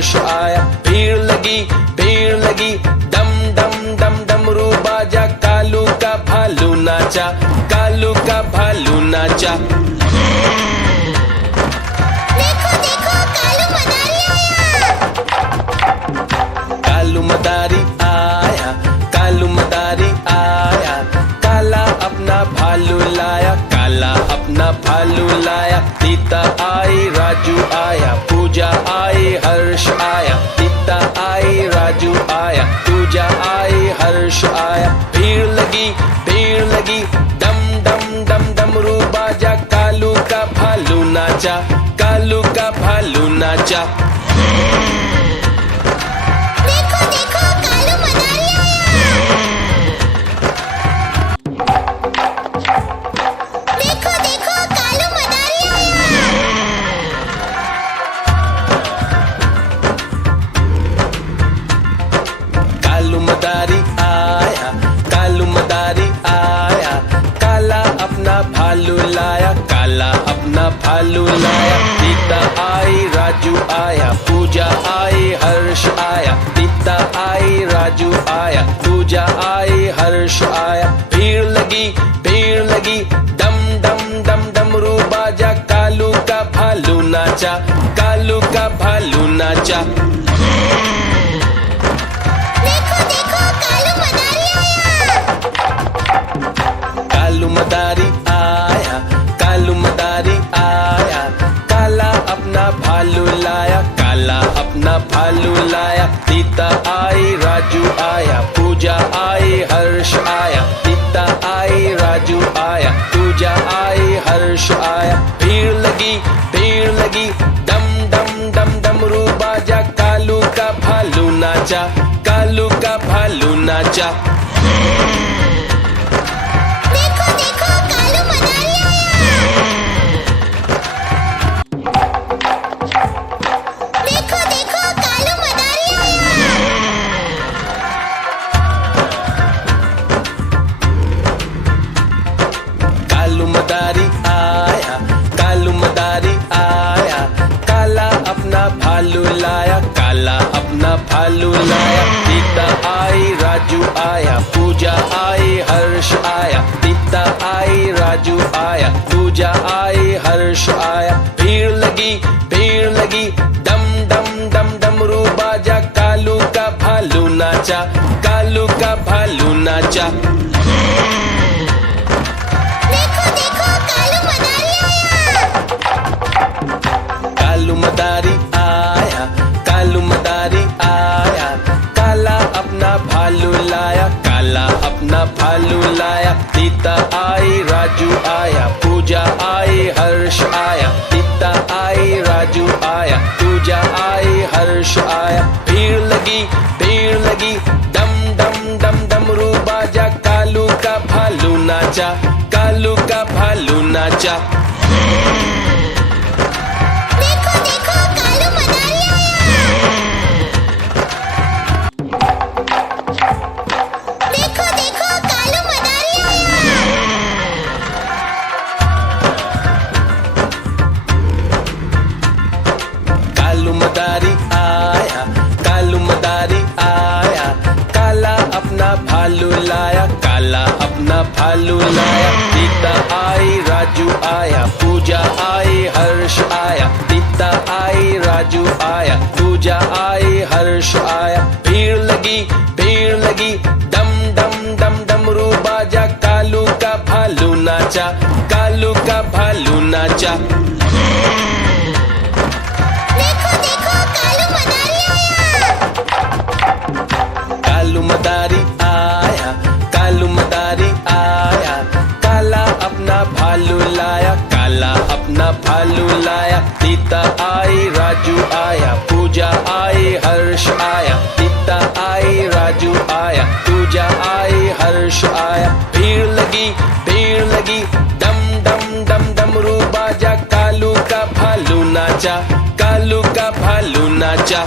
हर्ष आया। भीड़ लगी डम डम डम डमरू बाजा, कालू का भालू नाचा, कालू का भालू नाचा। देखो देखो कालू मदारी आया। कालू मदारी आया, काला अपना भालू लाया, काला अपना भालू लाया। सीता आई राजू आया, पूजा आई हर्ष आया, सीता आई राजू आया, पूजा आई हर्ष आया। भीड़ लगी डम डम डम डमरू बाजा, कालू का भालू नाचा, कालू का भालू नाचा। देखो देखो कालू मदारी देखो देखो कालू मदारी कालू मदारी आया, कालू मदारी आया, काला अपना भालू लाया, काला अपना भालू लाया। सीता आई राजू आया, पूजा आई हर्ष आया, सीता आई राजू आया, पूजा आई हर्ष आया। भीड़ लगी डम डम डम डमरू बाजा, कालू का भालू नाचा, कालू का भालू नाचा। देखो देखो कालू मदारी कालू मदारी आया, कालू मदारी आया, काला अपना भालू लाया, काला अपना भालू लाया। सीता आई राजू आया, पूजा आई हर्ष आया, सीता आई राजू आया, पूजा आई हर्ष आया। भीड़ लगी डम डम डम डमरू बाजा, कालू का भालू नाचा, कालू का भालू नाचा। देखो देखो कालू मदारी देखो देखो कालू मदारी कालू मदारी आया, कालू मदारी आया, काला अपना भालू लाया, काला अपना भालू लाया। सीता आई राजू आया, पूजा आई हर्ष आया, सीता आई राजू आया, पूजा आई हर्ष आया। भीड़ लगी डम डम डम डमरू बाजा, कालू का भालू नाचा, कालू का भालू नाचा। देखो देखो कालू मदारी कालू मदारी आया, कालू मदारी आया, काला अपना भालू लाया, काला अपना भालू लाया। सीता आई राजू आया, पूजा आई हर्ष आया, सीता आई राजू आया, पूजा आई हर्ष आया। भीड़ लगी डम डम डम डमरू बाजा, कालू का भालू नाचा, कालू का भालू नाचा। देखो देखो कालू मदारी देखो देखो कालू मदारी कालू मदारी आया, कालू मदारी आया, काला अपना भालू लाया, काला अपना भालू लाया। सीता आई राजू आया, पूजा आई हर्ष आया, सीता आई राजू आया, पूजा आई हर्ष आया। भीड़ लगी डम डम डम डमरू बाजा, कालू का भालू नाचा, कालू का भालू नाचा। देखो देखो कालू मदारी कालू मदारी आया, कालू मदारी आया, काला अपना भालू लाया, काला अपना भालू लाया। सीता आई राजू आया, पूजा आई हर्ष आया, सीता आई राजू आया, पूजा आई हर्ष आया। भीड़ लगी डम डम डम डमरू बाजा, कालू का भालू नाचा, कालू का भालू नाचा।